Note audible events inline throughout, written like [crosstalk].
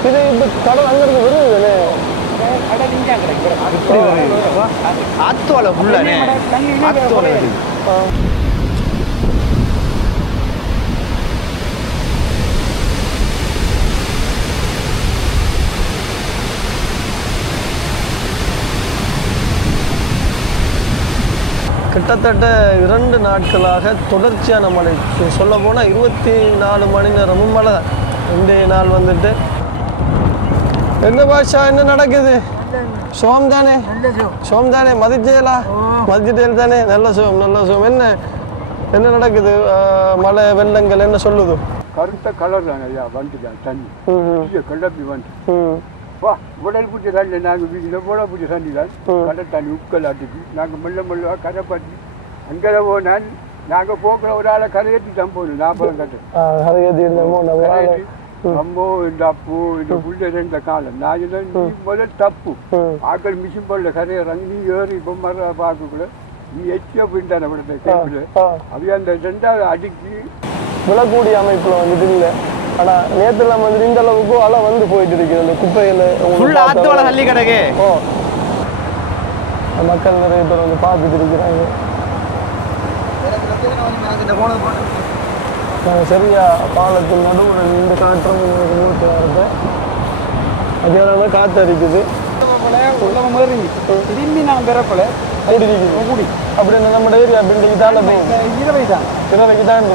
இது இப்போ கடல் வருதுதானே இப்படி வருது. ஃபுல்லானே ஆ. கிட்டத்தட்ட இரண்டு நாட்களாக தொடர்ச்சியான மழை சொல்ல போனால் இருபத்தி நாலு மணி நேரமும் மழை இன்றைய நாள் வந்துட்டு என்ன பாஷா? என்ன நடக்குது? சோம் தானே? சோம். தானே? மதிச்சேலா மதிச்சிட்டேல் தானே? நல்ல சோம் நல்ல சோம். என்ன? என்ன நடக்குது? மழை வெள்ளங்கள் என்ன சொல்லுது? கருத்த கலர் தானே ஐயா வந்துட்டான் தண்ணி. ம், ம், ஐயா கிளப்பி வந்து ம். வா உடல் பூச்சி தண்ணி நாங்கள் வீட்டில் போட பூச்சி தண்ணி தான். கடல் தண்ணி உட்கல் ஆட்டுக்கு. நாங்கள் மெல்ல மெல்ல கரை பற்றி அங்கே போனால் நாங்கள் போக்குற ஒரு ஆளை கரையேற்றி தான் போகணும். நாற்பது கட்டு. கரையேற்றி அம்மோ இந்த அப்பு இந்த புள்ள இந்த காலம் நான் இதை நீ முதல் தப்பு ம். ஆக்கள் மிஷின் போடல கரையிறாங்க நீ ஏறி இப்போ மர பார்க்கக்குள்ள நீ எச்சியா போயிட்டான விடத்தை கேட்கல ஆ. அப்படியே அந்த ரெண்டாவது அடிக்கு விழக்கூடிய அமைப்புல வந்துட்டு இல்ல ஆனா நேத்துல வந்துட்டு இந்த அளவுக்கு அலை வந்து போயிட்டு இருக்குது அந்த குப்பையில தள்ளி கிடக்கு ஓ மக்கள் நிறைய பேர் வந்து பார்த்துட்டு இருக்கிறாங்க சரியா பாலத்தின் நடுவில் இந்த காற்றம் மூட்டு வருது அதே அளவில் காற்று அடிக்குது திரும்பி நான் பிறப்பல அப்படி இந்த நம்ம ஏரியா பில்டிங் தானே இருபது தான் இருபதுக்கு தான்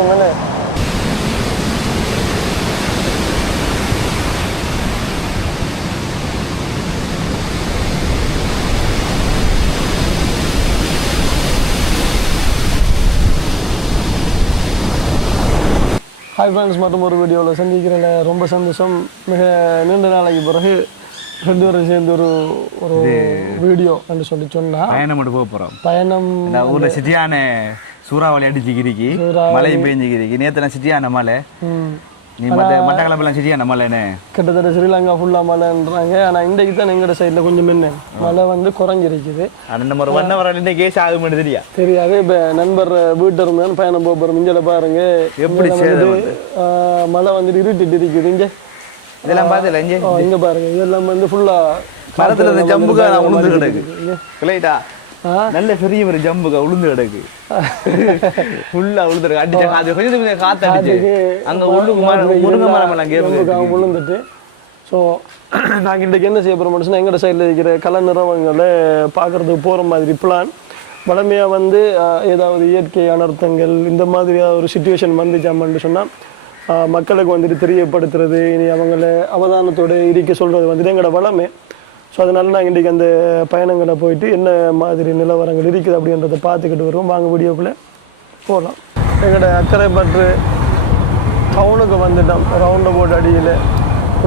ஃப்ரெண்ட்ஸ் மற்றும் ஒரு வீடியோவில் சந்திக்கிறேன் ரொம்ப சந்தோஷம். மிக நீண்ட நாளைக்கு பிறகு ரெண்டு பேரும் சேர்ந்து ஒரு ஒரு வீடியோ என்று சொல்லி சொன்னால் பயணம் போக போறோம். பயணம் ஊர்ல சிட்டியான சூறாவளி அடிச்சுக்கிறிக்கி சூறாவளி. மழையும் பெஞ்சுக்கிறிக்கி நேத்து நான் சிட்டியான மழை ம், நீ மட்ட மட்டக்களப்பெல்லாம் சிட்டியான மழைன்னு கிட்டத்தட்ட ஸ்ரீலங்கா ஃபுல்லாக மழைன்றாங்க. ஆனால் இன்றைக்கு தான் எங்களோட சைடில் கொஞ்சம் முன்ன மழை வந்து குறைஞ்சிருக்குது. அந்த ஒரு ஒன் ஹவர் ரெண்டு கேஸ் ஆகும்னு தெரியா? தெரியாது. இப்போ நண்பர் வீட்டு இருந்தாலும் பயணம் போக போகிறோம் இங்கே பாருங்க எப்படி மழை வந்துட்டு இருட்டிட்டு இருக்குது. இங்கே. இதெல்லாம் பார்த்துல இங்கே? இங்கே பாருங்க. இதெல்லாம் வந்து ஃபுல்லாக மரத்துல இந்த ஜம்புக்கா நான் உளுந்து கிடக்கு. ஆ. நல்ல பெரிய ஒரு ஜம்புக்கா உளுந்து கிடக்கு. ஃபுல்லா உளுந்து கிடக்கு. அடிச்ச காத்து கொஞ்சம் கொஞ்சம் காத்து அடிச்சு. அங்க உள்ளுக்கு முருங்கை மரம் எல்லாம் கேட்பது விழுந்துட்டு ஸோ நாங்கள் இன்றைக்கு என்ன செய்ய போகிறோம்னு எங்களோட சைடில் இருக்கிற கலர் நிறவங்களை பார்க்குறதுக்கு போகிற மாதிரி பிளான் வளமையாக வந்து ஏதாவது இயற்கை அனர்த்தங்கள் இந்த மாதிரி ஒரு சுச்சுவேஷன் வந்துச்சாமன்னு சொன்னால் மக்களுக்கு வந்துட்டு தெரியப்படுத்துறது இனி அவங்கள அவதானத்தோடு இருக்க சொல்கிறது வந்துட்டு எங்களோட வளமே. ஸோ அதனால நாங்கள் இன்றைக்கி அந்த பயணங்களை போயிட்டு என்ன மாதிரி நிலவரங்கள் இருக்குது அப்படின்றத பார்த்துக்கிட்டு வருவோம். வாங்க வீடியோக்குள்ளே போகலாம். எங்களோட அக்கரைப்பற்று டவுனுக்கு வந்துட்டோம். ரவுண்ட் போர்டு அடியில்.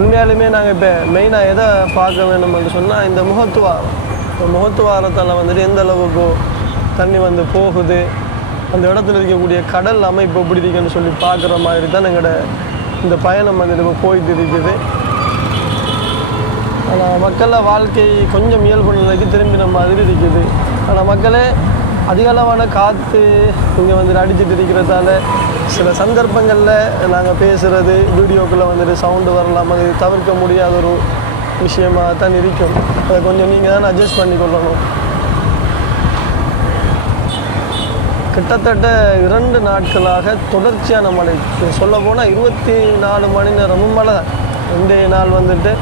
உண்மையாலுமே நாங்கள் இப்போ மெயினாக எதை பார்க்க வேணும்னு சொன்னால் இந்த முகத்துவாரம். இந்த முகத்துவாரத்தால் வந்துட்டு எந்த அளவுக்கு தண்ணி வந்து போகுது அந்த இடத்துல இருக்கக்கூடிய கடல் அமைப்பு எப்படி இருக்குன்னு சொல்லி பார்க்குற மாதிரி தான் எங்களோட இந்த பயணம் வந்துட்டு இப்போ போயிட்டு இருக்குது. மக்கள வாழ்க்கை கொஞ்சம் இயல்பு நிலைக்கு திரும்பின மாதிரி இருக்குது ஆனால் மக்களே அதிகளவான காற்று இங்கே வந்துட்டு அடிச்சுட்டு இருக்கிறதால சில சந்தர்ப்பங்களில் நாங்கள் பேசுகிறது வீடியோக்குள்ளே வந்துட்டு சவுண்டு வரலாம் அது தவிர்க்க முடியாத ஒரு விஷயமாக தான் இருக்கும். அதை கொஞ்சம் நீங்கள் தான் அட்ஜஸ்ட் பண்ணி கொள்ளணும் கிட்டத்தட்ட இரண்டு நாட்களாக தொடர்ச்சியான மழை. சொல்ல போனால் இருபத்தி நாலு மணி நேரமும் மழை இன்றைய நாள் வந்துட்டு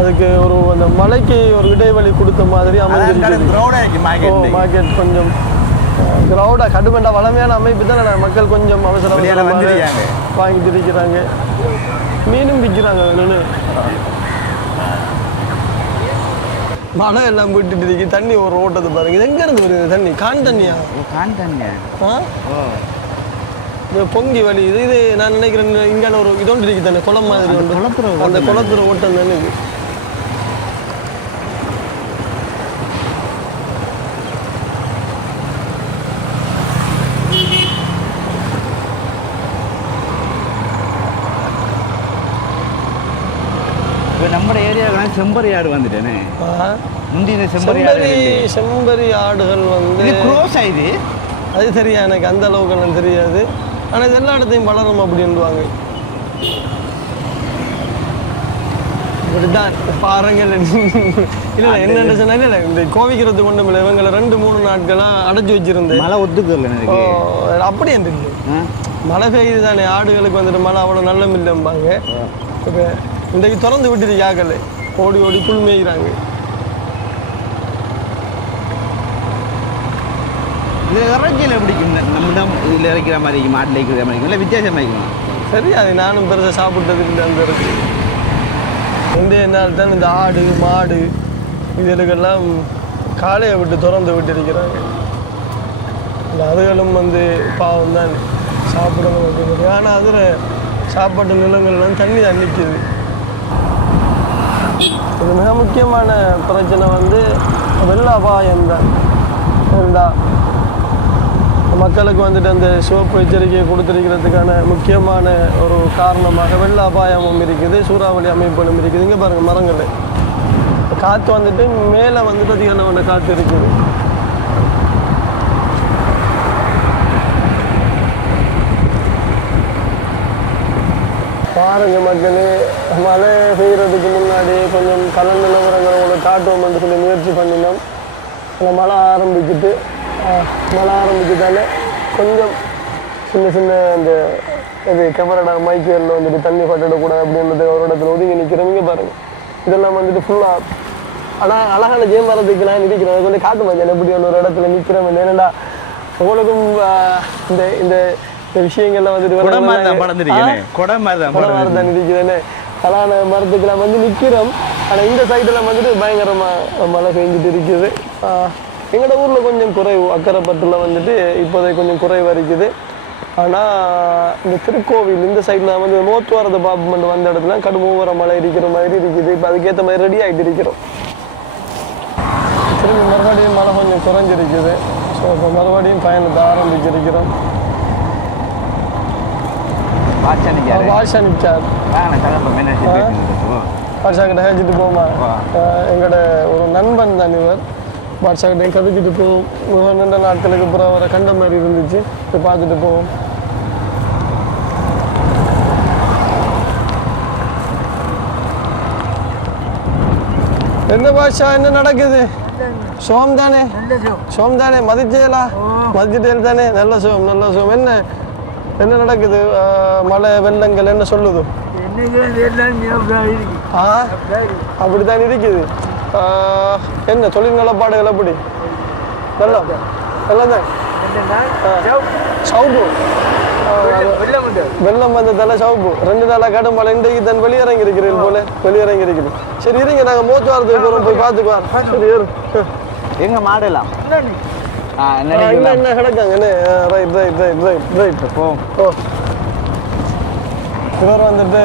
அதுக்கு ஒரு அந்த மழைக்கு ஒரு இடைவெளி கொடுத்த மாதிரி அமைஞ்சிருக்கு கிரௌடா மார்க்கெட் கொஞ்சம் கிரௌடாக கடுமையான வளமையான அமைப்பு தான் மக்கள் கொஞ்சம் அவசர. வாங்கிட்டு இருக்கிறாங்க மீனும் விற்கிறாங்க நின்று மழை எல்லாம் விட்டுட்டு இருக்கு. தண்ணி ஒரு ஓட்டத்தை பாருங்க. இது எங்க இருந்து வருது தண்ணி? கான் தண்ணியா? ஆ? ஓ. இது பொங்கி வழி இது இது நான் நினைக்கிறேன் இங்கான ஒரு இதோண்டு இருக்கு தானே குளம் மாதிரி அந்த குளத்துல ஓட்டம் தானே இது இப்போ நம்ம ஏரியாவுக்கு செம்பரி ஆடு வந்துட்டேனே. ஆ. முந்தி இந்த செம்பரி ஆடு செம்பரி ஆடுகள் வந்து இது க்ரோஸ் ஆயிது அது தெரியா எனக்கு அந்த அளவுக்கு எனக்கு தெரியாது. ஆனால் இது எல்லா இடத்தையும் வளரும் அப்படின்வாங்க அப்படித்தான் பாருங்கள். இல்லை என்னென்ன சொன்னா இல்லை இந்த கோவிக்கிறது ஒன்றும் இல்லை. இவங்களை ரெண்டு மூணு நாட்களாக அடைச்சி வச்சிருந்து. மழை ஒத்துக்கல அப்படி இல்லை மழை பெய்யுது தானே ஆடுகளுக்கு வந்துட்டு மழை அவ்வளோ நல்ல மில்லம்பாங்க இப்போ இன்றைக்கு திறந்து விட்டுருக்கு ஆக்கல ஓடி ஓடி புல் மேய்கிறாங்க இது இறைச்சியில் பிடிக்கும் நம்மிடம் இதில் இறைக்கிற மாதிரி இருக்கும் மாட்டில் இருக்கிற மாதிரி இருக்கும் இல்லை வித்தியாசமாக இருக்கும்? சரி அது நானும் பெருசாக சாப்பிட்டது இல்லை அந்த இருக்கு. இந்த நாள் தான் இந்த ஆடு மாடு இதுகளுக்கெல்லாம் காளையை விட்டு திறந்து விட்டு இருக்கிறாங்க அதுகளும் வந்து பாவம் தான் சாப்பிடணும் அப்படின்னு ஆனால் அதில் சாப்பாட்டு நிலங்கள்லாம் தண்ணி தான் நிற்கிது இது மிக முக்கியமான பிரச்சனை வந்து வெள்ள அபாயம் தான் இருந்தா மக்களுக்கு வந்துட்டு அந்த சிவப்பு எச்சரிக்கையை கொடுத்துருக்கிறதுக்கான முக்கியமான ஒரு காரணமாக வெள்ள அபாயமும் இருக்குது சூறாவளி அமைப்புகளும் இருக்குது. இங்கே பாருங்கள் மரங்கள். காற்று வந்துட்டு மேலே வந்துட்டு அதிகமான காற்று இருக்குது. பாருங்க மக்களே மழை பெய்யறதுக்கு முன்னாடி கொஞ்சம் கடல் நிலவரங்களை உங்களுக்கு காட்டுவோம்னு சொல்லி முயற்சி பண்ணினோம். அந்த மழை ஆரம்பிச்சுட்டு மழை ஆரம்பிச்சதால கொஞ்சம் சின்ன சின்ன அந்த இது கேமரா மைக்குகளில் வந்துட்டு தண்ணி பட்டுடக்கூடாது அப்படின்றது ஒரு இடத்துல ஒதுங்கி நிற்கிறவங்க பாருங்க. இதெல்லாம் வந்துட்டு ஃபுல்லாக ஆனால் அழகான ஜெயம் வரதுக்கு நான் நிற்கிறேன் அது வந்து காட்டு மஞ்சள் எப்படி ஒரு இடத்துல நிற்கிறவங்க என்னடா உங்களுக்கும் இந்த இந்த இந்த விஷயங்கள்ல வந்துட்டு குடை மாதிரி தான்? படந்துருக்கேன் குடை மாதிரி தான் படம் படம் மரத்தான் இருக்குதுன்னு கலான மரத்துக்குலாம் வந்து நிற்கிறோம் ஆனால் இந்த சைடெல்லாம் வந்துட்டு பயங்கரமாக மழை பெஞ்சிட்டு இருக்குது. எங்களோட ஊரில் கொஞ்சம் குறைவு. அக்கரைப்பட்டில் வந்துட்டு இப்போதைக்கு கொஞ்சம் குறைவு இருக்குது. ஆனால் இந்த திருக்கோவில் இந்த சைடில் வந்து மோத்துவாரத பாப்பமெண்ட் வந்த இடத்துல கடும் ஊவர மழை இருக்கிற மாதிரி இருக்குது. இப்போ அதுக்கேற்ற மாதிரி ரெடி ஆகிட்டு இருக்கிறோம். திரும்பி மறுபடியும் மழை கொஞ்சம் குறைஞ்சிருக்குது. ஸோ இப்போ மறுபடியும் பயணத்தை ஆரம்பிச்சிருக்கிறோம். வாட்சானிக்காரு பாஷா நிற்கார் வாங்க கிளம்ப மீனாட்சி பேசுங்க பாட்ஷா கிட்ட கழிச்சிட்டு போமா எங்களோட ஒரு நண்பன் தான் இவர் பாட்ஷா கிட்ட கதைச்சிட்டு போவோம் மிக நீண்ட நாட்களுக்கு அப்புறம் அவரை கண்ட மாதிரி இருந்துச்சு போய் பார்த்துட்டு போவோம் என்ன பாஷா என்ன நடக்குது சோம் தானே சோம் தானே மதிச்சேலா மதிச்சிட்டேல் தானே நல்ல சோம் நல்ல சோம் என்ன என்ன நடக்குது? மழை வெள்ளங்கள் என்ன சொல்லுது? ஆ? அப்படித்தான் இருக்குது. என்ன தொழில் நலப்பாடுகள் எப்படி? வெள்ளம். வெள்ளம் தான் சவுப்பு வெள்ளம் வந்ததால சவுப்பு ரெண்டு நாளா கடும் மழை. இன்றைக்கு தான் வெளியிறங்கி இருக்கிறீர்கள் போல. வெளியிறங்கி இருக்குது சரி இருங்க நாங்க மூச்சு வாரத்துக்கு போய் பார்த்துக்குவோம் சரி. எங்க மாடலாம் என்ன என்ன கிடக்காங்க என்ன right right right right right போ ஓ இவர் வந்துட்டு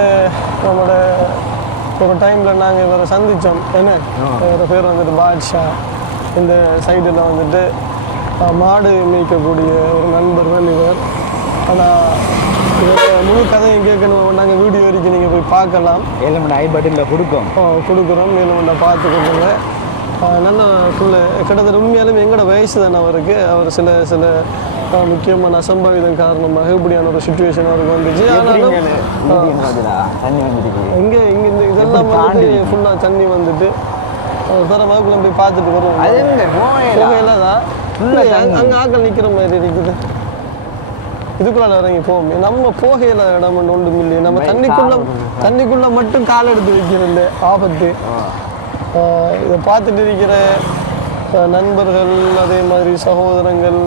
நம்மளோட ஒரு டைமில் நாங்கள் இவரை சந்தித்தோம் என்ன இவர் பேர் வந்துட்டு பாட்ஷா இந்த சைடில் வந்துட்டு மாடு மேய்க்கக்கூடிய ஒரு நண்பர் தான் இவர் ஆனால் இவரோட முழு கதையும் கேட்கணும் நாங்கள் வீடியோ வரைக்கும் நீங்கள் போய் பார்க்கலாம் ஏழு மணி ஐ பட்டில் கொடுக்கும் கொடுக்குறோம் மேலும் ஒன்றை பார்த்துக்கோங்க நல்ல ஃபுல்லு கிட்டத்தட்ட உண்மையாலுமே எங்களோட வயசு தானே அவருக்கு? அவர் சில சில முக்கியமான அசம்பாவிதம் காரணமாக இப்படியான ஒரு சுச்சுவேஷன் அவருக்கு வந்துச்சு. ஆனாலும் இங்கே இங்கே இந்த இதெல்லாம் வந்துட்டு ஃபுல்லாக தண்ணி வந்துட்டு தர வகுப்புல போய் பார்த்துட்டு வருவோம் போகையில? தான். அங்கே ஆக்கள் நிற்கிற மாதிரி இருக்குது. இதுக்குள்ள இறங்கி போவோம். நம்ம போகையில இடம் ஒன்று ஒன்றும் இல்லையே நம்ம தண்ணிக்குள்ள தண்ணிக்குள்ள மட்டும் கால் எடுத்து வைக்கிறது ஆபத்து. இதை பார்த்துட்டு இருக்கிற நண்பர்கள் அதே மாதிரி சகோதரங்கள்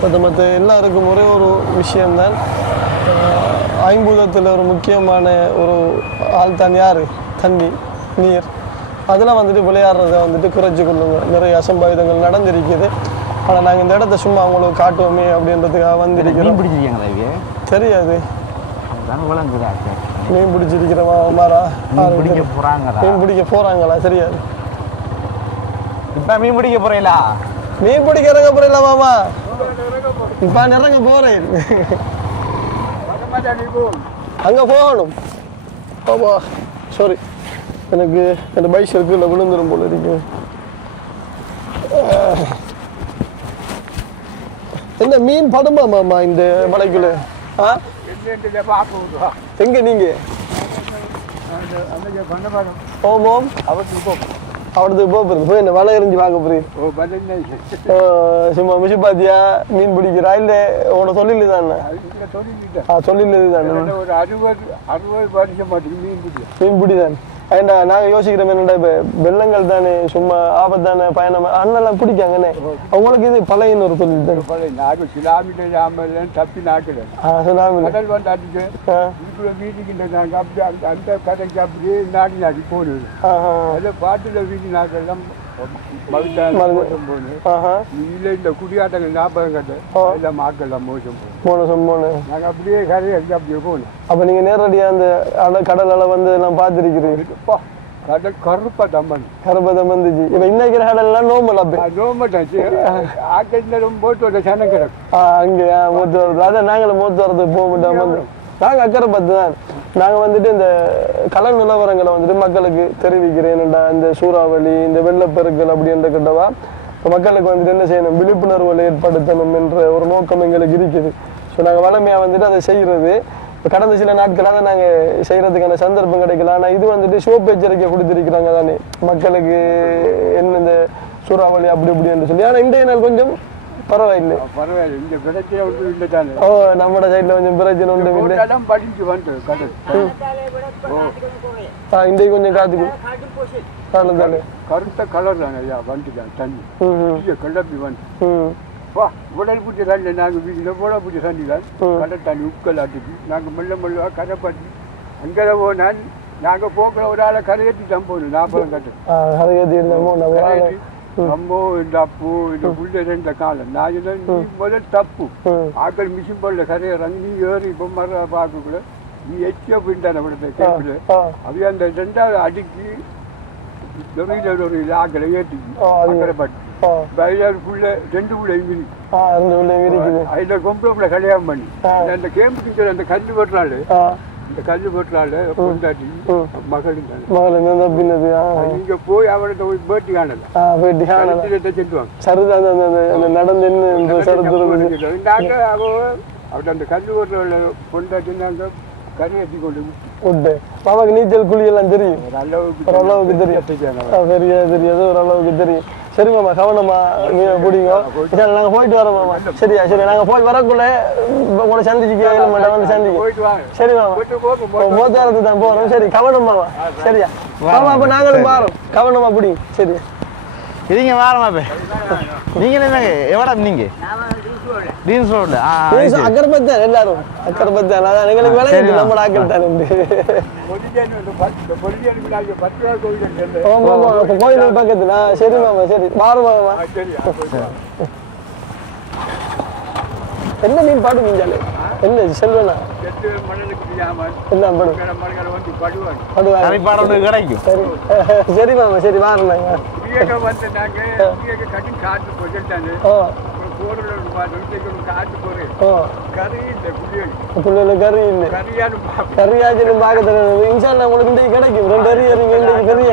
மற்ற மற்ற எல்லாருக்கும் ஒரே ஒரு விஷயம்தான். ஐம்பூதத்தில் ஒரு முக்கியமான ஒரு ஆள் தான் யார்? தண்ணி நீர். அதில் வந்துட்டு விளையாடுறத வந்துட்டு குறைச்சி கொள்ளுங்க. நிறைய அசம்பாவிதங்கள் நடந்திருக்குது. ஆனால் நாங்கள் இந்த இடத்த சும்மா அவங்களுக்கு காட்டுவோமே அப்படின்றதுக்காக வந்திருக்கிறோம். தெரியாது. மீன் பிடிச்சிருக்கிறவா மாறா? மீன் பிடிக்க போறாங்களா? மீன் பிடிக்க போகிறாங்களா தெரியாது இப்ப மீன் பிடிக்க போறீங்களா? மீன் பிடிக்க இறங்க போறீங்களா மாமா? இப்ப இறங்க போறேன். அங்க போகணும். ஆமா சாரி எனக்கு இந்த பைக் இருக்குல்ல விழுந்துரும் போல இருக்கு. என்ன மீன் படுமா மாமா இந்த மலைக்குள்ள ஆ? எங்க நீங்க? ஓம் ஓம் அவருக்கு போ. அவடத்துக்கு போக போகிறது போய் என்ன வலை ஓ பண்ண ஓ, சும்மா மிஷி பாத்தியா மீன் பிடிக்கிறா? இல்ல உன தொழில் தானே? தொழில் தானே ஒரு அறுபது அறுபது வருஷம் மீன் பிடிக்கும். மீன் பிடி தான்? ஏண்டா நாங்க யோசிக்கிறோம் என்னடா இப்ப வெள்ளங்கள் தானே சும்மா ஆபத்தான பயணம் அண்ணெல்லாம் பிடிக்காங்கண்ணே அவங்களுக்கு இது பழையன்னு ஒரு தொழில் தானே பழைய நாங்கள் கிலோமீட்டர் ஆமல் தப்பி ஆ சுனாமி கடல் வந்து அடிச்சு இதுக்குள்ள வீட்டுக்கிட்ட நாங்கள் அப்படி அந்த கதைக்கு அப்படியே நாடி நாடி ஆ அதில் பாட்டில் வீட்டு நாட்கள்லாம் மோசம் இல்லை இந்த குடியாட்டங்கள் ஞாபகம் கட்ட எல்லாம் மாக்கெல்லாம் மோசம் போகணும் போன சொம்போன நாங்கள் அப்படியே கரையை எடுத்து அப்படியே போனோம் அப்ப நீங்க நேரடியா அந்த அலை கடல் அலை வந்து எல்லாம் பார்த்துருக்கிறீங்க அப்பா, கடல் கருப்பா தம்மன் கருப்பதம் வந்துச்சு இப்ப இன்னைக்கு கடல்லாம் நோம்பல் அப்ப ரோமட்டாச்சு ஆக்கில் போட்டு வர சனம் கிடக்கும் ஆ, அங்க மூத்து வரது அதான் நாங்களும் மூத்து வரதுக்கு போக முடியாம நாங்கள் அக்கறை பார்த்து தான் நாங்கள் வந்துட்டு இந்த கல நிலவரங்களை வந்துட்டு மக்களுக்கு தெரிவிக்கிறேன். என்னடா இந்த சூறாவளி இந்த வெள்ளப்பெருக்கள் அப்படின்ற கிட்டவா மக்களுக்கு வந்துட்டு என்ன செய்யணும்? விழிப்புணர்வுகளை ஏற்படுத்தணும் என்ற ஒரு நோக்கம் எங்களுக்கு இருக்குது. ஸோ நாங்கள் வளமையாக வந்துட்டு அதை செய்கிறது இப்போ கடந்த சில நாட்களாக தான் நாங்கள் செய்கிறதுக்கான சந்தர்ப்பம் கிடைக்கல. ஆனால் இது வந்துட்டு சோப்பு எச்சரிக்கை கொடுத்துருக்கிறாங்க தானே. மக்களுக்கு என்ன இந்த சூறாவளி அப்படி இப்படின்னு சொல்லி. ஆனால் இன்றைய நாள் கொஞ்சம் பரவாயில்லை. பரவாயில்ல. இந்த பிரச்சனை ஒன்றும் இல்லை தானே. ஓ நம்ம சைடுல கொஞ்சம் பிரச்சனை உண்டு இல்லை. படிச்சு வந்துட்டு கடல் ஆ இன்றைக்கு கொஞ்சம் காத்துக்கு காலத்தால கருத்த கலர் தானே ஐயா தண்ணி. ம் ம், இங்கே கிளப்பி வந்து. வா உடல் பிடிச்ச தண்ணி நாங்கள் வீட்டில் போட பிடிச்ச தண்ணி தான். கடல் தண்ணி உட்கல் ஆட்டுக்கு. நாங்கள் மெல்ல மெல்ல கரை பட்டி அங்கே போனால் நாங்கள் போக்கிற ஒரு ஆளை கரையேற்றி தான் போகணும் நாற்பது கட்டு. ஏற்றி இருந்தோமோ நம்ம அம்மோ இந்த அப்பு இந்த புள்ள ரெண்டு காலம் நான் நீ முதல் தப்பு ஆக்கள் மிஷின் போடல கரையிறாங்க நீ ஏறி இப்போ மர பார்க்கக்கூட நீ எச்சியா போயிட்டான விடுத்த கேப்பில் ஆ அப்படியே அந்த ரெண்டாவது அடிக்கு ரெண்டு இருக்குது அதில் கல்யாணம் பண்ணி ஆ. அந்த கேம்பு டீச்சர் அந்த கல் ஆ இந்த கல் போட்டுறாள் கொண்டாட்டி. மகளுங்க. மகள் இந்த பின்னது ஆ. நீங்க போய் அவனை போய் பேட்டி காணல ஆ போயிட்டு காணல செல்லுவாங்க சருது அந்த நடந்து என்ன சருது நாங்க அவ அவட்ட அந்த கல் போட்டுறாள் கொண்டாட்டி நாங்க கரையேற்றி கொண்டு விட்டு. மாமாக்கு நீச்சல் குழி எல்லாம் தெரியும். ஓரளவுக்கு தெரியும். தெரியாது ஓரளவுக்கு தெரியும். சரி மாமா கவனமா பிடிங்க. சரி நாங்க போயிட்டு வரோம் மாமா. சரியா சரி நாங்க போய் வரக்குள்ள உங்களை சந்திச்சுக்க மாட்டேன் வந்து சந்திக்க. சரி மாமா. மூத்தாரத்து தான் போறோம். சரி கவனம் மாமா. சரியா. மாமா அப்ப நாங்களும் பாரோம் கவனமா பிடிங்க. சரி. இருங்க வாரமா பே நீங்க என்னங்க எவ்வளோ நீங்க? டீன்ஸ் ரோட்ல ஆ அக்கறைப்பத் தான் எல்லாரும் அக்கறைப்பத் தான் அதான் எங்களுக்கு விளையாட்டு நம்ம ஆக்கள் தான் உண்டு கோயில் பக்கத்துல சரி மாமா சரி பாரு மாமா. என்ன மீன் பாடு மீஞ்சாலே என்ன செல்வனா கிடைக்கும் சரி சரி மாமா சரி வாரம் போறேன்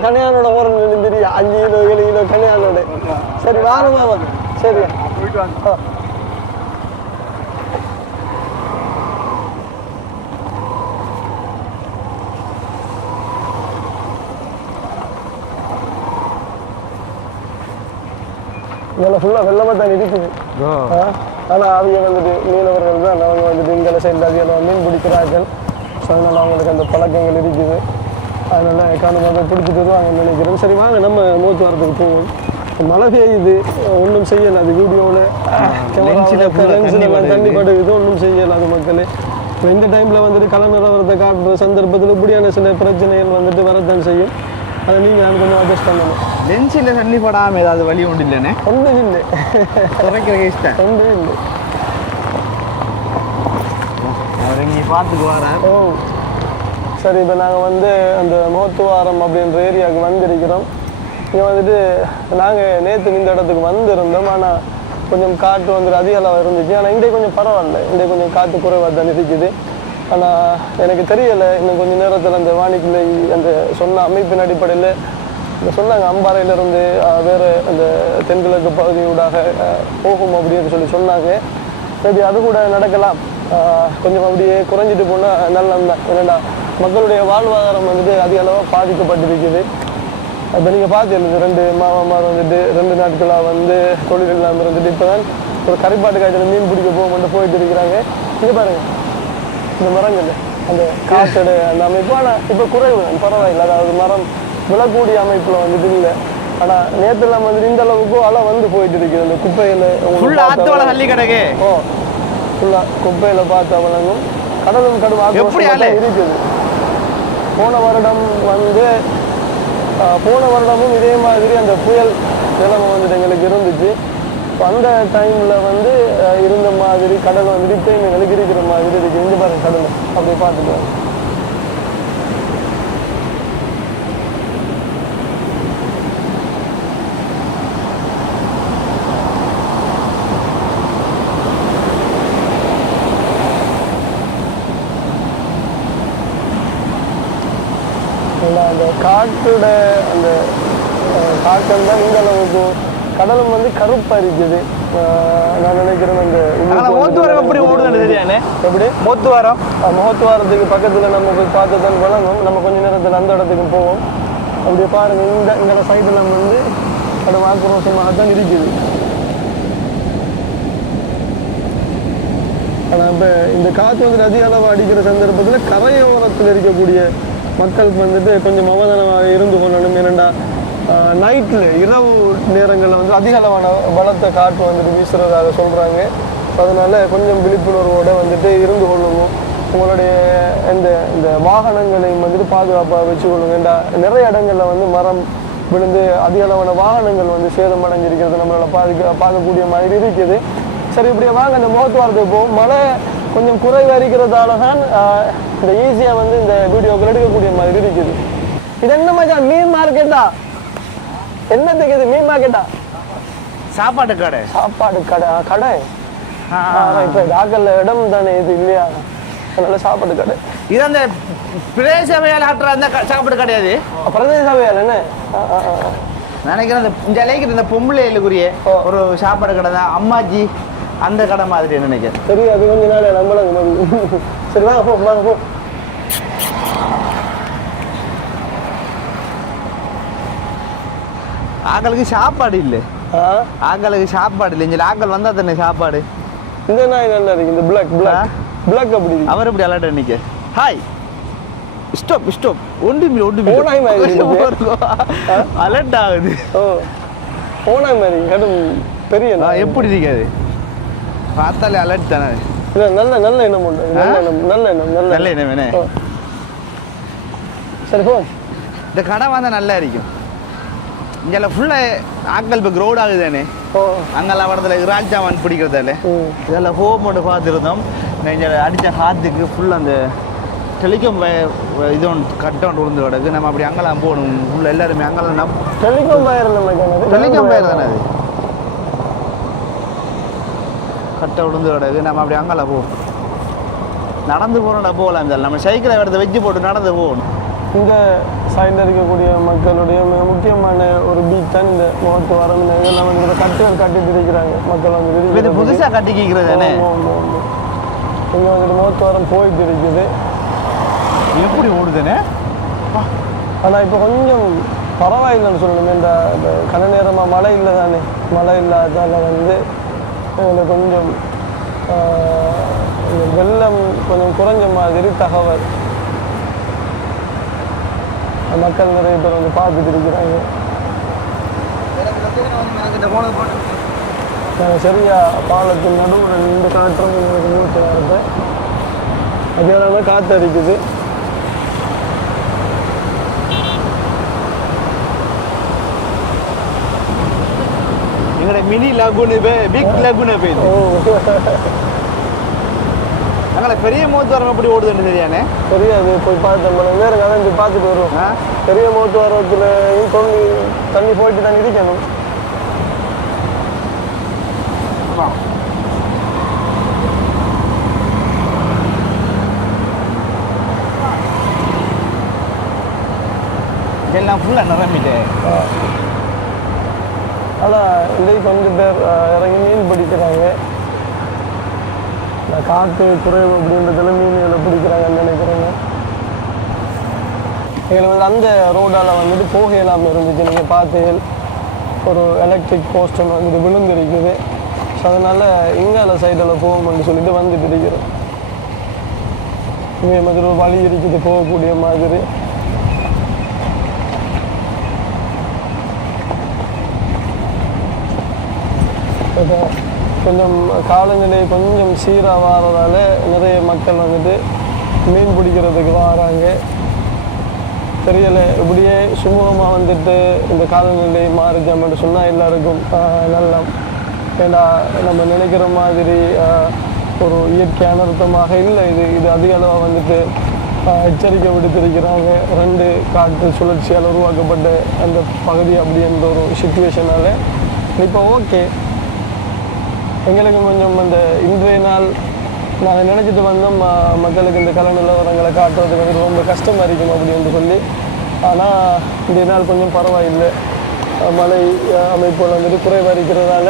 கனையானோட போறேன்னு தெரியும் அஞ்சு கிலோ ஏழு கிலோ கனையானோட. சரி வாரம் மாமா சரி. போயிட்டு வாங்க. ஆ இதெல்லாம் ஃபுல்லாக வெள்ளமாக தான் இருக்குது ஆ, ஆனா அவங்க வந்துட்டு மீனவர்கள் தான் அவங்க வந்துட்டு இந்த சைடில் அதிகம் மீன் பிடிக்கிறார்கள். ஸோ அதனால அவங்களுக்கு அந்த பழக்கங்கள் இருக்குது. அதனால எக்கானமாக பிடிச்சிட்டு வருவாங்கன்னு நினைக்கிறேன். சரி வாங்க நம்ம மூத்து வரதுக்கு போவோம். மழை பெய்யுது. ஒன்றும் செய்யலை அது வீடியோவில் தண்ணி படுகுது ஒன்றும் செய்யலை அது மக்களே. இப்போ இந்த டைமில் வந்துட்டு கல நிலவரத்தை காட்டுற சந்தர்ப்பத்தில் இப்படியான சில பிரச்சனைகள் வந்துட்டு வரத்தான் செய்யும். அதை நீங்கள் அது கொஞ்சம் அட்ஜஸ்ட் பண்ணணும். லென்ஸில் தண்ணி படாமல் ஏதாவது வழி உண்டு இல்லைண்ணே? ஒன்றும் இல்லை துறைக்கிற இஷ்டம். ஒன்றும் இல்லை அவர் இங்கே பார்த்துக்கு வரார் ஓ. சரி இப்போ நாங்கள் வந்து அந்த மோத்துவாரம் அப்படின்ற ஏரியாவுக்கு வந்திருக்கிறோம். இங்கே வந்துட்டு நாங்கள் நேற்று இந்த இடத்துக்கு வந்திருந்தோம். ஆனால் கொஞ்சம் காற்று வந்துட்டு அதிக அளவு இருந்துச்சு. ஆனால் இன்றைக்கு கொஞ்சம் பரவாயில்ல. இன்றைக்கு கொஞ்சம் காற்று குறைவாக தான் இருக்குது. ஆனால் எனக்கு தெரியலை. இன்னும் கொஞ்சம் நேரத்தில் அந்த வானிலை அந்த சொன்ன அமைப்பின் அடிப்படையில் இந்த சொன்னாங்க அம்பாறையிலிருந்து வேறு அந்த தென்கிழக்கு பகுதியூடாக போகும் அப்படின்னு சொல்லி சொன்னாங்க. மேபி அது கூட நடக்கலாம். கொஞ்சம் அப்படியே குறைஞ்சிட்டு போனால் நல்லது தான். என்னடா மக்களுடைய வாழ்வாதாரம் வந்துட்டு அதிக அளவாக பாதிக்கப்பட்டிருக்குது. இப்போ நீங்கள் பார்த்து ரெண்டு மாமாமார் வந்துட்டு ரெண்டு நாட்களாக வந்து தொழில் இல்லாமல் இருந்துட்டு இப்போ தான் ஒரு கரைப்பாட்டு காய்ச்சல் மீன் பிடிக்க போக மட்டும் போயிட்டு இருக்கிறாங்க. இது பாருங்கள் இந்த மரங்கள் அந்த காற்றோட அந்த அமைப்பு. ஆனால் இப்போ குறைவு. பரவாயில்லை. அதாவது மரம் விழக்கூடிய அமைப்பில் வந்துட்டு இல்லை. ஆனால் நேற்றுலாம் வந்துட்டு இந்த அளவுக்கு அலை வந்து போயிட்டு இருக்குது. அந்த குப்பையில் கிடக்கு ஓ ஃபுல்லாக குப்பையில் பார்த்த வழங்கும் கடலும் கடும்? தான் இருக்குது. போன வருடம் வந்து போன வருடமும் இதே மாதிரி அந்த புயல் நிலைமை வந்துட்டு எங்களுக்கு இருந்துச்சு. அந்த டைமில் வந்து இருந்த மாதிரி கடல் வந்துட்டு இப்பயும் எங்களுக்கு இருக்கிற மாதிரி இருக்குது இந்த பாருங்க கடல் அப்படி பார்த்துக்கலாம் ஏன்னா அந்த காட்டோட அந்த அஹ், தான் இந்த அளவுக்கு கடலும் வந்து கருப்பாக இருக்குது நான் நினைக்கிறேன் அந்த அதனால உள்ளுக்கு மோத்து வரம் வந்துட்டு எப்படி ஓடுதுன்னு தெரியானே எப்படி? மோத்து வரம் அஹ், முகத்துவாரத்துக்கு பக்கத்தில் நம்ம போய் பார்த்து தான் வழங்கும் நம்ம கொஞ்ச நேரத்தில் அந்த இடத்துக்கு போவோம். அப்படியே பாருங்க இந்த இந்த சைடில் வந்து அது ஆக்ரோஷமாக தான் இருக்குது. ஆனால் இப்போ இந்த காற்று வந்துட்டு அதிக அளவு அடிக்கிற சந்தர்ப்பத்தில் கரையோரத்தில் இருக்கக்கூடிய மக்களுக்கு வந்துட்டு கொஞ்சம் அவதானமாக இருந்து கொள்ளணும். ஏனெண்டா நைட்டில் இரவு நேரங்களில் வந்து அதிக அளவான பலத்த காற்று வந்துட்டு வீசுறதாக சொல்கிறாங்க அதனால கொஞ்சம் விழிப்புணர்வோடு வந்துட்டு இருந்து கொள்ளணும் உங்களுடைய இந்த இந்த வாகனங்களையும் வந்துட்டு பாதுகாப்பாக வச்சுக்கொள்ளுங்க ஏண்டா நிறைய இடங்களில் வந்து மரம் விழுந்து அதிக அளவான வாகனங்கள் வந்து சேதமடைஞ்சிருக்கிறது நம்மளால் பாதிக்க பார்க்கக்கூடிய மாதிரி இருக்குது. சரி இப்படியே வாங்க இந்த முகத்துவாரத்துக்கு போவோம். மழை கொஞ்சம் குறைவு இருக்கிறதால தான் இந்த ஈஸியாக வந்து இந்த வீடியோக்கள் எடுக்கக்கூடிய மாதிரி இருக்குது. இது என்ன மச்சான் மீன் மார்க்கெட்டா என்னத்துக்கு இது மீன் மார்க்கெட்டா சாப்பாட்டு கடை. சாப்பாடு கடை கடை? இப்போ தாக்கல்ல இடம் தானே இது இல்லையா? அதனால சாப்பாடு கடை. இது அந்த பிரதேச சபையால் ஆட்டுற அந்த சாப்பாடு கிடையாது பிரதேச சபையால் என்ன. நினைக்கிறேன் அந்த இந்த இலைக்கு இந்த பொம்பளைகளுக்குரிய. ஒரு சாப்பாடு கடை தான். அம்மாஜி அந்த கடை மாதிரி நினைக்கிறேன். சரி அது கொஞ்ச நாள் நம்மளும் சரி வாங்க போ வாங்க போ. ஆக்களுக்கு சாப்பாடு இல்லை. ஆ? ஆக்களுக்கு சாப்பாடு இல்லை. இங்கே ஆக்கள் வந்தா தானே சாப்பாடு? இந்த நாய் நல்லா இருக்கு? இந்த பிளாக்? பிளாக் பிளாக் அப்படி அவர் எப்படி அலர்ட் நிக்க? ஹாய் ஸ்டாப் ஸ்டாப் ஒன்று ஒன்று ஓநாய் மாதிரி இருக்கு. அலர்ட் ஆகுது. ஓ. ஓனாய் மாதிரி கடும் பெரிய நாய். எப்படி இருக்காது பார்த்தாலே அலர்ட் தானே? இல்ல, நல்ல நல்ல எண்ணம் உண்டு. நல்ல? எண்ணம் நல்ல எண்ணம் நல்ல நல்ல எண்ணம். ஓ. சரி போ இந்த கடை வந்தால் நல்லா இருக்கும். இங்கே ஃபுல்லாக ஆக்கள் இப்போ க்ரௌட் ஆகுது தானே? ஓ. அங்கெல்லாம் இடத்துல இறால் சாமான் பிடிக்கிறதால. இதெல்லாம் ஹோம் மட்டும் பார்த்துருந்தோம். இங்கே அடித்த ஹாத்துக்கு ஃபுல் அந்த டெலிகாம் இது ஒன்று கட்ட ஒன்று விழுந்து கிடக்கு. நம்ம அப்படி அங்கெல்லாம் போகணும். ஃபுல்லாக எல்லாருமே அங்கெல்லாம் நம் டெலிகாம் கிணறு. டெலிகாம் பேர் தானே அது? கட்டை விழுந்து கிடக்கு. நம்ம அப்படி அங்கெல்லாம் போவோம் நடந்து போகிறோம்டா போகலாம். இந்த நம்ம சைக்கிளை எடுத்து வச்சு போட்டு நடந்து போகணும். இந்த சைடில் இருக்கக்கூடிய மக்களுடைய மிக முக்கியமான ஒரு பீச் தான் இந்த முகத்து வரம். இதெல்லாம் வந்து கட்டுகள் கட்டிட்டு இருக்கிறாங்க. மக்கள் வந்து இது புதுசாக கட்டிக்கிறது தானே இங்கே வந்துட்டு முகத்து வரம் போயிட்டு இருக்குது. எப்படி ஓடுதுனே ஆனால் இப்போ கொஞ்சம் பரவாயில்லைன்னு சொல்லணும். இந்த கன நேரமாக மழை இல்லை தானே? மழை இல்லாததால் வந்து எங்களுக்கு கொஞ்சம் வெள்ளம் கொஞ்சம் குறைஞ்ச மாதிரி தகவல். மக்கள் நிறைய பேர் வந்து பார்த்துட்டு இருக்கிறாங்க. நாங்கள் சரியா பாலத்தின் நடுவில் நின்று காட்டுறோம் எங்களுக்கு மூச்சு வருது அதே தான் காற்று அடிக்குது. எங்களோட மினி லகுனு பிக் லகுனை போயிடுது ஓ. [laughs] அங்கே பெரிய மூத்தரம் எப்படி ஓடுதுன்னு தெரியானே தெரியாது போய் பார்த்து நம்ம நேரம் கலந்து பார்த்துட்டு வருவோம். பெரிய மூத்து வரத்துல தண்ணி தண்ணி போயிட்டு தான் இருக்கணும் எல்லாம் ஃபுல்லாக நிரம்பிட்டு. ஆனால் இன்றைக்கு கொஞ்சம் பேர் இறங்கி மீன் பிடிக்கிறாங்க. இந்த காற்று குறைவு அப்படின்றதுல மீன்களை பிடிக்கிறாங்கன்னு நினைக்கிறேங்க. எங்களுக்கு வந்து அந்த ரோடால் வந்துட்டு போக இல்லாமல் இருந்துச்சு. நீங்கள் பார்த்து ஒரு எலக்ட்ரிக் போஸ்ட் ஒன்று வந்துட்டு விழுந்திருக்குது. ஸோ அதனால் இங்கால சைடில் போகணும்னு சொல்லிட்டு வந்துட்டு இருக்கிறோம். இதே மாதிரி ஒரு வழி இருக்குது போகக்கூடிய மாதிரி. இப்போ கொஞ்சம் காலநிலை கொஞ்சம் சீராக வாரதால் நிறைய மக்கள் வந்துட்டு மீன் பிடிக்கிறதுக்கு வராங்க. தெரியலை இப்படியே சுமூகமாக வந்துட்டு இந்த காலநிலை மாறிச்சோம்னு சொன்னால் எல்லாருக்கும் ஆஹ், நல்லா ஏன்னா நம்ம நினைக்கிற மாதிரி ஒரு இயற்கை அனர்த்தமாக இல்லை. இது இது அதிக அளவாக வந்துட்டு எச்சரிக்கை விடுத்திருக்கிறாங்க. ரெண்டு காற்று சுழற்சியால் உருவாக்கப்பட்ட அந்த பகுதி அப்படின்ற ஒரு சுச்சுவேஷனால் இப்போ ஓகே எங்களுக்கு கொஞ்சம் இந்த இன்றைய நாள் நாங்கள் நினச்சிட்டு வந்தோம் மக்களுக்கு இந்த கல நிலவரங்களை காட்டுறதுக்கு வந்து ரொம்ப கஷ்டமாக இருக்கும் அப்படின்னு சொல்லி. ஆனால் இந்த நாள் கொஞ்சம் பரவாயில்லை. மழை அமைப்புகள் வந்துட்டு குறைவாக இருக்கிறதால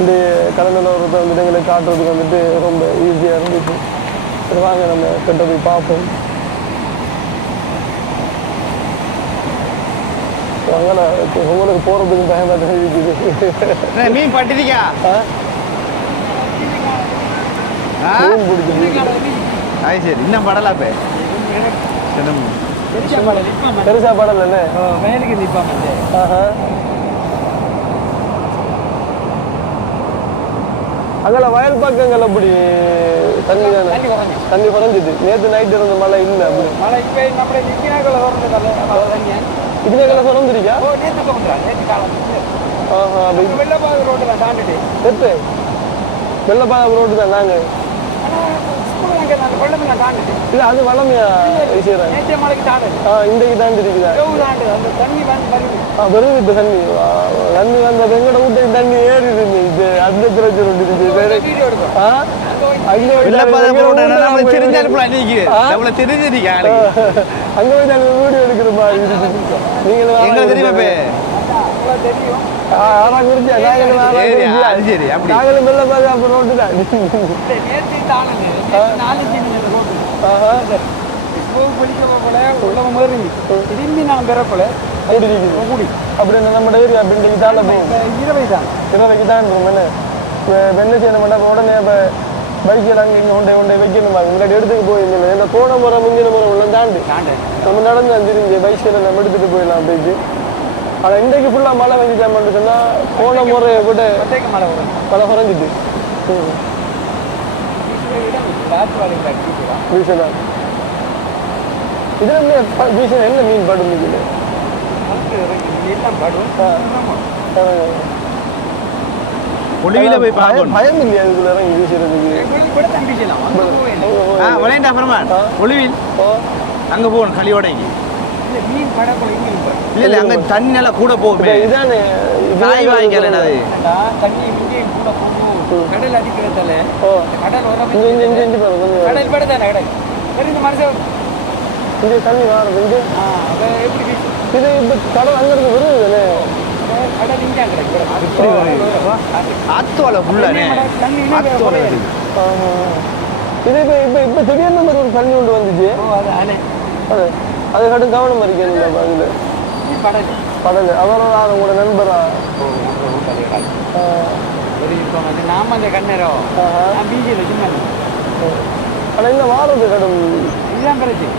இந்த கல நிலவரத்தை வந்துட்டு எங்களுக்கு காட்டுறதுக்கு வந்துட்டு ரொம்ப ஈஸியாக இருந்துச்சு. சரி வாங்க நம்ம கிட்ட போய் பார்ப்போம். அங்கே உங்களுக்கு போகிறதுக்கு பயமாக தான் இருக்குது. என்ன, மீன் பட்டிருக்கா ஆ ஆ மீன் பிடிச்சிருக்கு அது சரி. இன்னும் படலா பே பெருசா படம் இல்லைண்ணே மேலுக்கு நிற்பாங்க ஆஹா. அங்கெல்லாம் வயல் பக்கங்கள் அப்படி? தண்ணி தானே? தண்ணி குறைஞ்சு. தண்ணி குறைஞ்சிது. நேற்று நைட் இருந்த மழை இல்லை அப்படி. மழை இப்போ நம்மளே வரது தண்ணியா இதுல குறைஞ்சிருக்கா ஓ நேற்று போகிறா நேற்று காலம் ஆஹா அப்படி. வெள்ளப்பாக ரோட்டில் தாண்டிட்டு எத்து? வெள்ளப்பாலம் ரோடு தான் நாங்கள் ஆனால் ஸ்கூல் அங்கே அந்த வெள்ளத்தை நான் தாண்டிட்டு இல்லை அது இன்றைக்கு அந்த தண்ணி இப்போ தண்ணி. வந்த எங்கட வீட்டுக்கு தண்ணி ஏறி இருந்துச்சு அந்த பிரச்சனை அங்கே போய் நீங்க நாங்க வீடியோ எடுக்கிற மாதிரி எங்களுக்கு தெரியுமா தெரியும். நாங்களும் சரி, அப்படி. நாங்களும் மெல்ல அப்ப ரோட்டு தான். நேற்று ரோட்டு. படிக்க போல மாதிரி திரும்பி நான் பிறப்பல இருக்குது. கூடி. அப்படி இந்த நம்ம ஏரியா பில்டிங் தாண்ட போகும். இருபது தான் இருபதுக்கு தான் என்ன? இப்போ என்ன செய்யணும் மாட்டா உடனே இப்போ பைக்கில் அங்கே இங்கே கொண்டே கொண்டே வைக்கணும் முன்னாடி எடுத்துக்கு போயிருந்தேன் இந்த போன முறை முந்தின முறை உள்ள தாண்டி. நம்ம நடந்து வந்துருங்க பைக்கில் நம்ம எடுத்துட்டு போயிடலாம் போயிட்டு ஆனால் இன்றைக்கு ஃபுல்லாக மழை வந்துச்சாமன்னு சொன்னால் போன முறையை விட ஒத்தைக்கு மழை மழை குறைஞ்சிட்டு. வீசலாம் இதில் என்ன மீன் படும் இதில்? படும்? ஒளிவில போய் பார்க்கணும். பயம் இல்லையா இதுக்குள்ள இறங்கி வீசுறதுக்கு? கூட தம்பிக்கலாம் விளையாண்டா அப்புறமா. ஒளிவில் ஓ, அங்க போகணும் இந்த மீன் இருப்பேன் இல்ல இல்ல அங்க தண்ணி நல்லா கூட போகுமே. இதானே தாய் வாய்க்கல அது. தண்ணி இங்கேயும் கூட போகும். கடல் அடிக்கிறதால ஓ. கடல் வர இங்க பாருங்க கொஞ்சம் கடல் கடல்? சரி இந்த மனுஷன் இங்க தண்ணி ஆ அதை எப்படி? இது இப்ப கடல் அங்க இருந்து வருது தானே? கடல் கடல் இங்கே. ஆத்தோல ஃபுல்லானே ஆத்தோல. இது இப்ப இப்ப இப்ப திடீர்னு ஒரு தண்ணி ஒன்று வந்துச்சு. ஓ அது கடும் கவனம் இருக்கணும் இது கடல் கடல் அவரோட கூட நண்பரா? நாம அந்த கண்ணரோ? பிஜியில் சும்மா ஆனா இந்த வாரது கடும்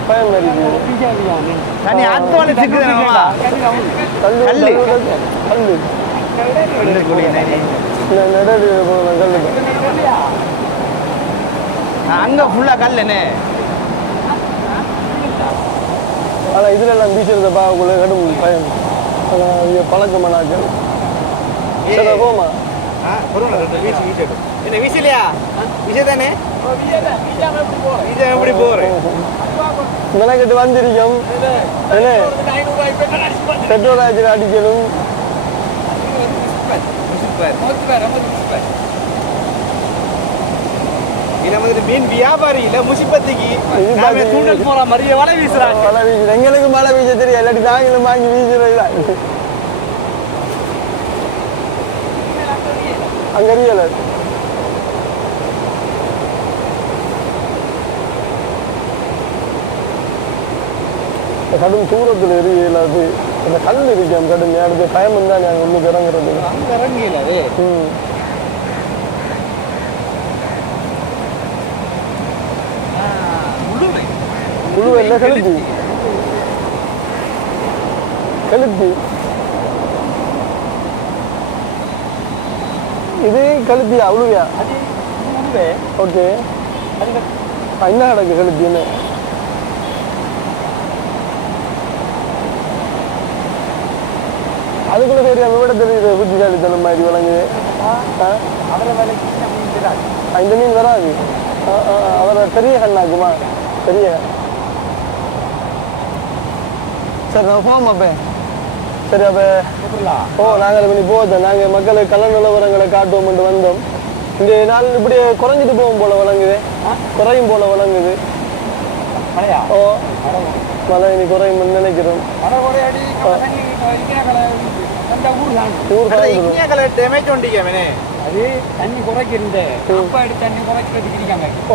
பயம் இருக்கு பிஜியா தண்ணி ஆத்தோல சிக்குது நம்ம கல்லு கல்லு. கல்லு கல்லு இந்த குடி நதி. இந்த நெடடி போகணும் கல்லு அங்க ஃபுல்லா கல்லுனே ஆனா இதுல எல்லாம் வீசுறத பார்க்கக்குள்ள கடும் பயம் ஆனா இங்க பழக்கமானாக்கள் சரி போமா என்ன வீசலையா வீச தானே? வீச எப்படி போறேன்? மெனக்கிட்டு வந்திருக்கோம். என்ன? பெட்ரோல் ஆச்சு அடிக்கணும். இல்ல வந்து மீன் வியாபாரி இல்ல முசிப்பத்திக்கு இது நாம பாத்தீங்க. தூண்டல் போற மாதிரியே வலை வீசுறாங்க. மழை வீசுது எங்களுக்கு மழை வீச தெரியும் இல்லாட்டி நாங்களும் வாங்கி வீசுறதுல அங்க அறியல. கடும் தூரத்தில் எரியல அது. அந்த கல் இருக்கும் கடும். நேரத்து பயம் தான் நாங்கள் ஒன்றுக்கு இறங்குறது அங்கே இறங்கியில அது. ம். முழு என்ன கழுத்து கழுத்து இது கழுத்தியா அவ்வளோயா ஓகே. என்ன கிடக்கு கழுத்து என்ன? அதுக்குள்ள சரி அந்த விட தெரியுது புத்திசாலித்தனம் மாதிரி விளங்குது. இந்த மீன் வராது. அவரை பெரிய கண்ணாக்குமா? பெரிய. சரி நான் போவோம் அப்போ சரி அப்போ ஓ நாங்கள் பண்ணி போதோம் நாங்கள் மக்களுக்கு கல நிலவரங்களை காட்டுவோம்ட்டு வந்தோம். இந்த நாள் இப்படியே குறைஞ்சிட்டு போகும் போல விளங்குது. குறையும் போல விளங்குது. ஓ மழை இனி குறையும் நினைக்கிறோம். அது தண்ணி குறைக்கிறது அப்பா எடுத்து தண்ணி குறைக்கிறதுக்கு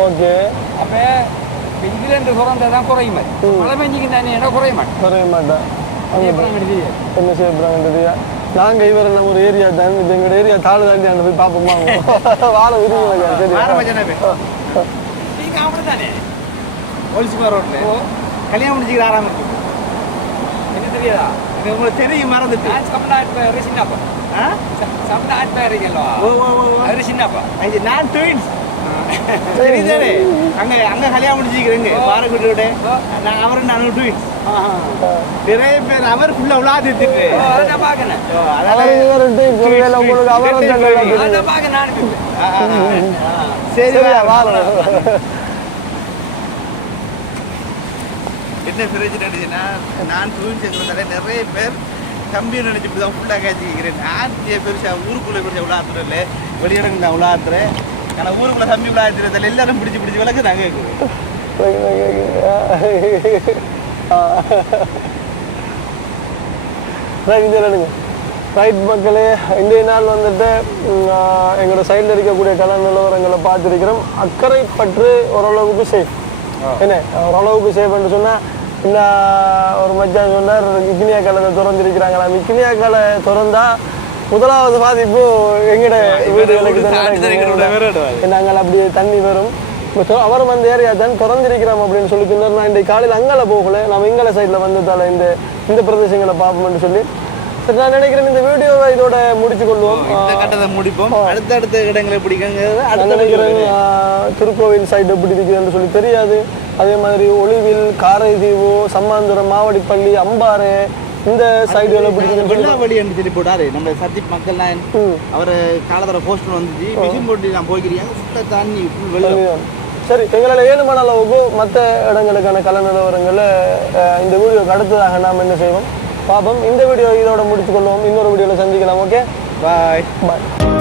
ஓகே. அப்ப தண்ணி இடம் குறைய மாட்டேன் குறைய மாட்டேன் அதே அப்புறம் எடுத்து என்ன செய்ய போகிறாங்கன்றதுயா நாங்கள் இவரை நம்ம ஒரு ஏரியா தான் இது எங்களோட ஏரியா தாழ் தாண்டி அங்கே போய் பார்ப்போமா வாழ விரும்புங்க சரி ஒலிசிமா ரோட்ல கல்யாணம் முடிச்சுக்கிற ஆரம்பிச்சு என்ன தெரியாதா உங்களுக்கு தெரியும் மறந்துட்டு ஓ. அது சின்னப்பா அது நான் ட்வின்ஸ் [laughs] தெரியுதானே? அங்க அங்க கல்யாணம் முடிச்சுக்கிறேங்க பாரகுடியோட நான் அவரும் நானும் ட்வின்ஸ் நிறைய பேர் அவர் ஃபுல்லா அவர் அவரை நான் அனுப்பிப்பேன் சரி என்ன பிரச்சனை இருந்துச்சுன்னா நான் ட்வின்ஸ் எங்கிறதால நிறைய பேர் தம்பியை நினைச்சு தான் ஃபுல்லாக கேச்சுக்கிறேன் நான் பெருசா ஊருக்குள்ளே பெருசா விளாத்துறேன் வெளியிடங்கள் நான் விளாத்துறேன் ஆனால் ஊருக்குள்ள தம்பி விளாத்துறதில்ல எல்லாரும் பிடிச்சி பிடிச்சி விளக்கு கேட்குறேன் ரைட் மக்களே இன்றைய நாள் வந்துட்டு எங்களோட சைடில் இருக்கக்கூடிய கல நிலவரங்களை பார்த்துருக்கிறோம் அக்கறை பற்று ஓரளவுக்கு சேஃப் என்ன ஓரளவுக்கு சேஃப்னு சொன்னால் இந்த ஒரு மச்சான் சொன்னார் இக்கினியா கலத்தை திறந்திருக்கிறாங்களா இக்கினியா கலை திறந்தா முதலாவது பாதிப்பு எங்கட வீடுகளுக்கு. நாங்கள் அப்படியே தண்ணி வரும். அவர் வந்து ஏரியா தான் திறந்திருக்கிறோம் அப்படின்னு சொல்லி சொன்னார் நான் இன்றைக்கு காலையில் அங்கால போகல. நம்ம இங்கால சைடில் வந்ததால இந்த இந்த பிரதேசங்களை பார்ப்போம்னு சொல்லி. சரி நான் நினைக்கிறேன் இந்த வீடியோவை இதோட முடிச்சு கொள்வோம் இந்த கட்டத்தை முடிப்போம். அடுத்தடுத்த இடங்களை பிடிக்குங்கிறது அடுத்த நினைக்கிறேன் திருக்கோவில் சைடு எப்படி இருக்குதுன்னு சொல்லி தெரியாது. அதே மாதிரி ஒளிவில் காரைதீவு சம்மாந்துரம் மாவடிப்பள்ளி அம்பாறு இந்த சைடுகள் எப்படி இருக்குதுன்னு சொல்லி வெள்ளாவளி என்று சொல்லி போட்டாரு நம்ம சத்திப் மக்கள் ம். அவர் காலத்தர போஸ்ட் வந்துச்சு. மிஷின் போட்டு நான் போய்க்கிறீங்க ஃபுல்லாக தண்ணி ஃபுல் வெள்ளம். சரி எங்களால் ஏழுமான அளவுக்கு மற்ற இடங்களுக்கான கல நிலவரங்களை இந்த வீடியோக்கு அடுத்ததாக நாம் என்ன செய்வோம்? பார்ப்போம். இந்த வீடியோ இதோட முடித்துக்கொள்வோம் இன்னொரு வீடியோவில் சந்திக்கலாம் ஓகே? பாய் பாய்